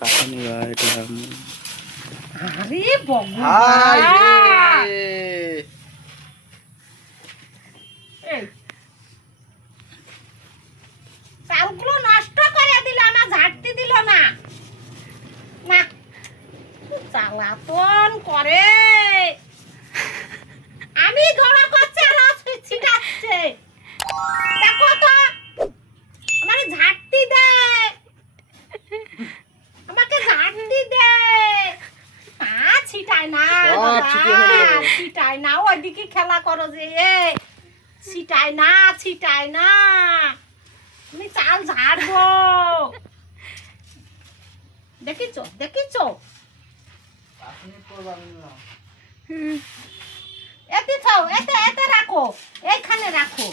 কাছে নিবা এটা আরে ভগবান এই চালগুলো নষ্ট করে দিল না, ঝাড়তে দিল না। না চালাতন করে, আমি ধরা করছে আর ছিটাচ্ছে। দেখো তো আমার ঝাড়তি দেয়, আমাকে ঝাড়তি দেয়, পা ছিটায় না ছিটায় না। ওইদিকে খেলা করো যে ছিটায় না ছিটায় না, তুমি চাল ঝাড়বো। দেখিছো দেখিছো এতে থাও, এতে এতে রাখো, এইখানে রাখো,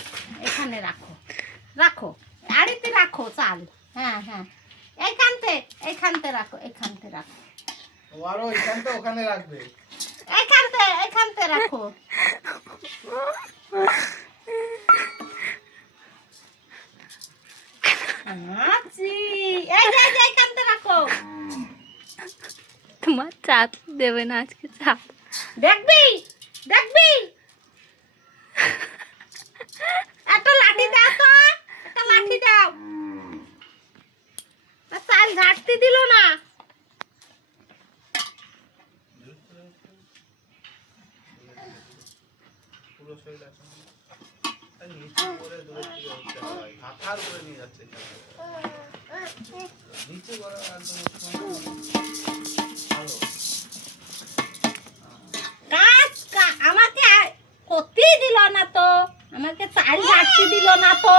এখানে রাখো, রাখো আড়িতে রাখো চাল। হ্যাঁ হ্যাঁ এইখানতে রাখো, এইখানতে রাখো, তোমারও এইখানতে ওখানে রাখবে, এইখানতে রাখো। আছি এইখানতে রাখো। তোমার চাট দেবে না আজকে, চাট দেখবি দেখবি। একটা লাঠি দাও তো, একটা লাঠি দাও। চাল ঝাড়তে দিল না। পুরো শরীর আছে নিচে করে দূরে থেকে উঠতে হয়, হাতার করে নিয়ে যাচ্ছে নিচে করে একদম আমাকে করতেই দিল না তো, আমাকে চাল ঝাড়তে দিল না তো।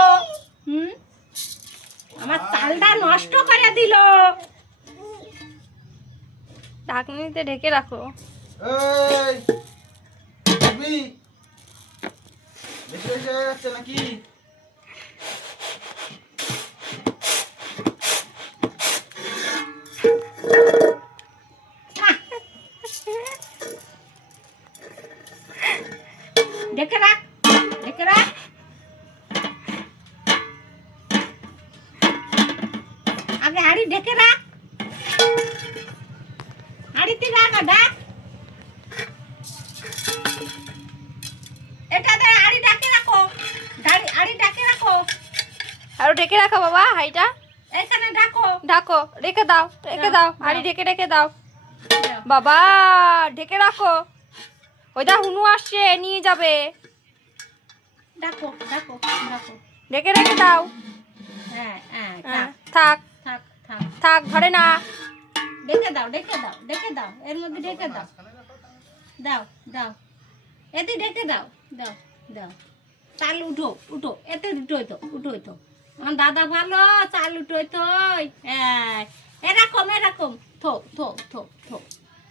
আমার চালটা নষ্ট করে দিল। ঢাকনিতে ঢেকে রাখো। এই তুমি বেশি হয়ে যাচ্ছে নাকি? ঢেকে রাখ, ঢেকে রাখ। আগে হাড়ি ঢেকে রাখ, হাড়িতে রাখ। ডাক এটা দে, হাড়ি ঢাকে রাখো, হাড়ি ঢাকে রাখো। আরো ঢেকে রাখো বাবা, হাইটা এখানে ঢাকো, ঢাকো, রেখে দাও, রেখে দাও, হাড়ি ঢেকে রেখে দাও বাবা, ঢেকে রাখো। ওই দা হুনু আসছে, নিয়ে যাবে। ঢাকো ঢাকো ঢাকো, ঢেকে রেখে দাও। হ্যাঁ হ্যাঁ হ্যাঁ, থাক থাক থাক থাক, থাক, ধরে না। ঢেকে দাও ঢেকে দাও ঢেকে দাও, এর মধ্যে ঢেকে দাও, দাও দাও, এতে ঢেকে দাও, দাও দাও। চাল উঠো উঠো, এতে উঠোই তো, উঠোই তো। আমার দাদা ভালো, চাল উঠোই তো। এরকম এরকম থো থো থো থো,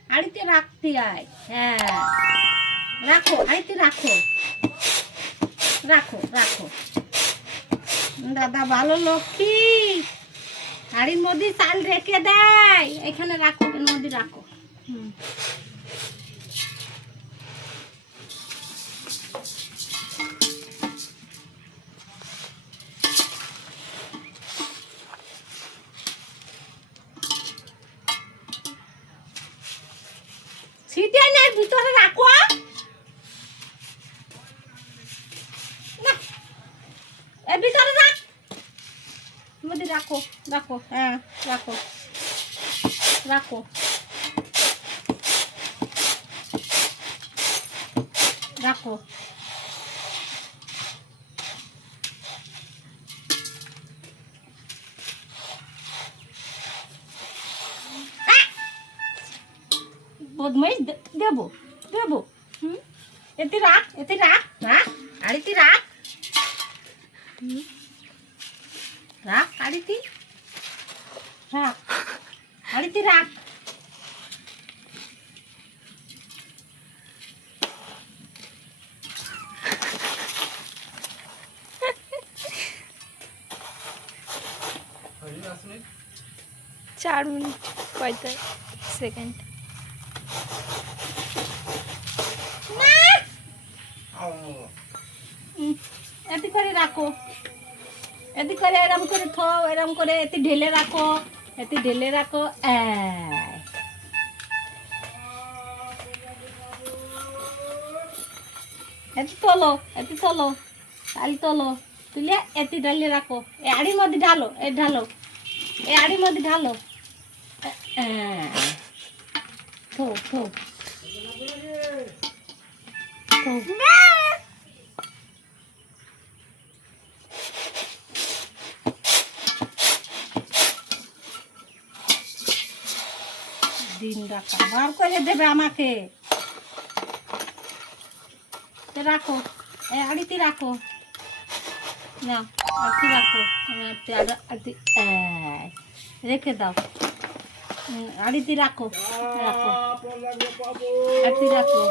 আড়িতে রাখতে আয়। হ্যাঁ রাখো, আড়িতে রাখো, রাখো রাখো। দাদা ভালো লক্ষ্মী, হাড়ির মধ্যে চাল রেখে দেয়। এখানে রাখো, এর মধ্যে রাখো। ছিটে নেই, ভিতরে রাখো। না, এর ভিতরে রাখ, মধ্যে রাখো, রাখো। হ্যাঁ রাখো, রাখো, রাখো। বদমাইশ দেবো দেবো। এতে রাখ, এতে রাখ, রাখ আড়িতে রাখ, রাখ আড়িতে রাখ, আড়িতে রাখ। Minute 4 minute 45 second. এতে করে রাখো, এতে করে এরম করে থো, এরম করে এতে ঢেলে রাখো। এতে ঢেলে রাখো। এতে তোলো, এতে তোলো, তালি তোলো, তুলে এতে ঢালে রাখো। এ আড়ির মধ্যে ঢালো, এ ঢালো, এ আড়ির মধ্যে ঢালো। থো থো থো। দিন রাখা বার করে দেবে আমাকে। তো রাখো, এই আড়িতে রাখো, না আড়িতে রাখো, আড়িতে রেখে দাও। আড়িতে রাখো, রাখো, আড়িতে রাখো।